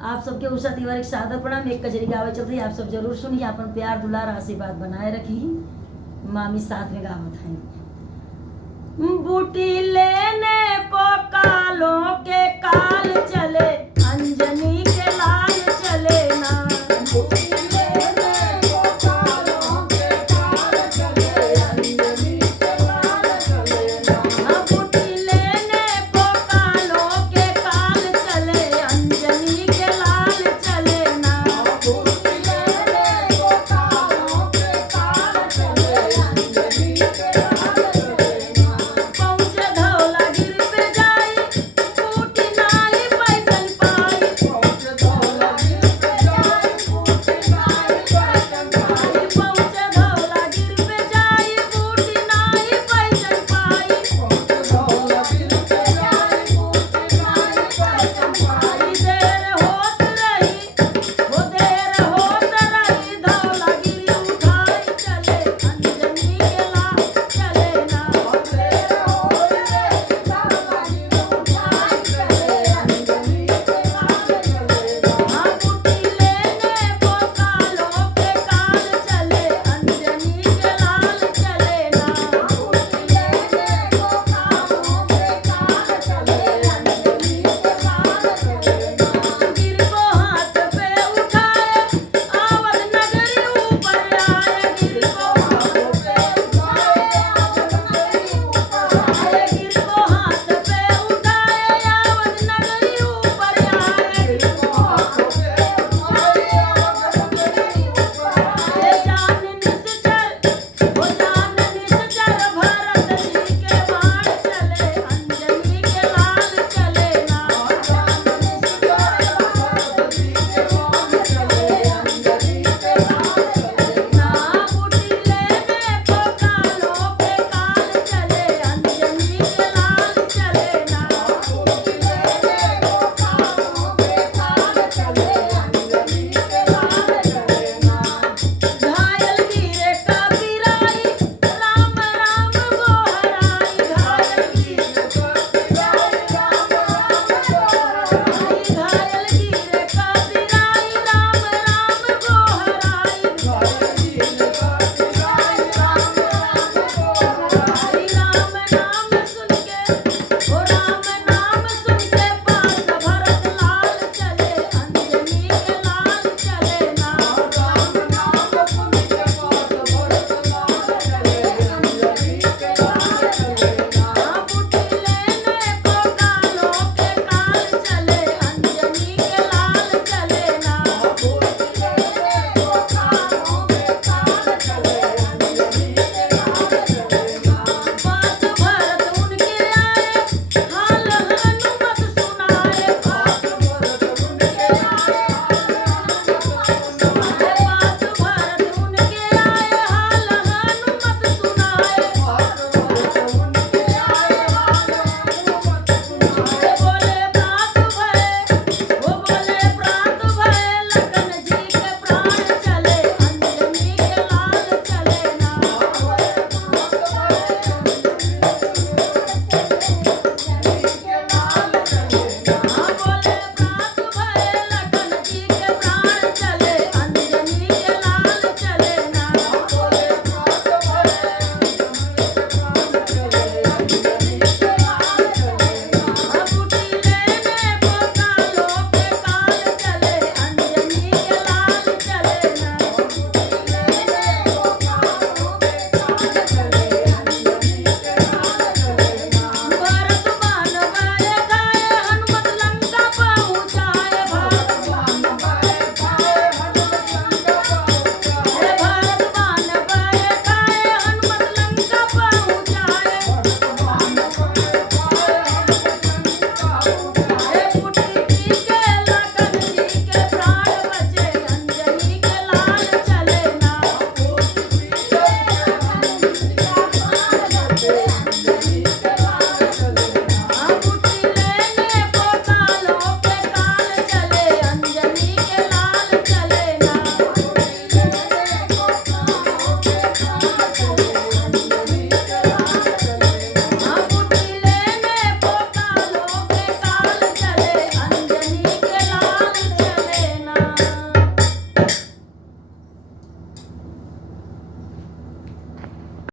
आप सबके उषा तिवारी सादर प्रणाम। एक कजरी गावे चलते आप सब जरूर सुनिए, अपन प्यार दुलार आशीर्वाद बनाए रखी। मामी साथ में गावत है। बूटी लेने को कालों के काल चले, अंजनी के लाल चले ना। बूटी लेने को कालों के काल चले, अंजनी के लाल चले ना। बूटी लेने को कालों के काल चले, अंजनी के लाल चले ना। बूटी लेने को कालों के काल चले, अंजनी के लाल चले ना। पहुँचे धौलागिरी पे जाई, बूटी नाई पैदल पाई। पहुँचे धौलागिरी पे जाई, बूटी नाई पैदल पाई। पहुँचे धौलागिरी पे जाई, बूटी नाई पैदल पाई। पहुँचे धौलागिरी पे जाई, बूटी नाई पैदल पाई। देर होत रही, वो देर होत रही, धौलागिरी उठाई चले, अंजनी के लाल चले ना। देर होत रही, धौलागिरी उठाई चले, अंजनी के लाल चले ना। बूटी लेने को कालों के काल चले, अंजनी के लाल चले ना। बूटी लेने को कालों के काल चले, अंजनी के लाल चले ना। गिर को हाथ पे उठाए, आवत नगरी ऊपर आए। गिर को हाथ पे उठाए, आवत नगरी ऊपर आए। गिर को हाथ पे उठाए, आवत नगरी ऊपर आए। गिर को हाथ पे उठाए, आवत नगरी ऊपर आए। जान निश्चर, वो जान निश्चर, भरत जी के बाण चले, अंजनी के लाल चले ना। जान निश्चर, भरत जी के बाण चले, अंजनी के लाल चले ना। बूटी लेने को कालों के काल चले, अंजनी के लाल चले ना। बूटी लेने को कालों के काल चले, अंजनी के लाल चले ना। घायल गिरे कबीराई, राम राम गोहराई। घायल गिरे कबीराई, राम राम गोहराई। घायल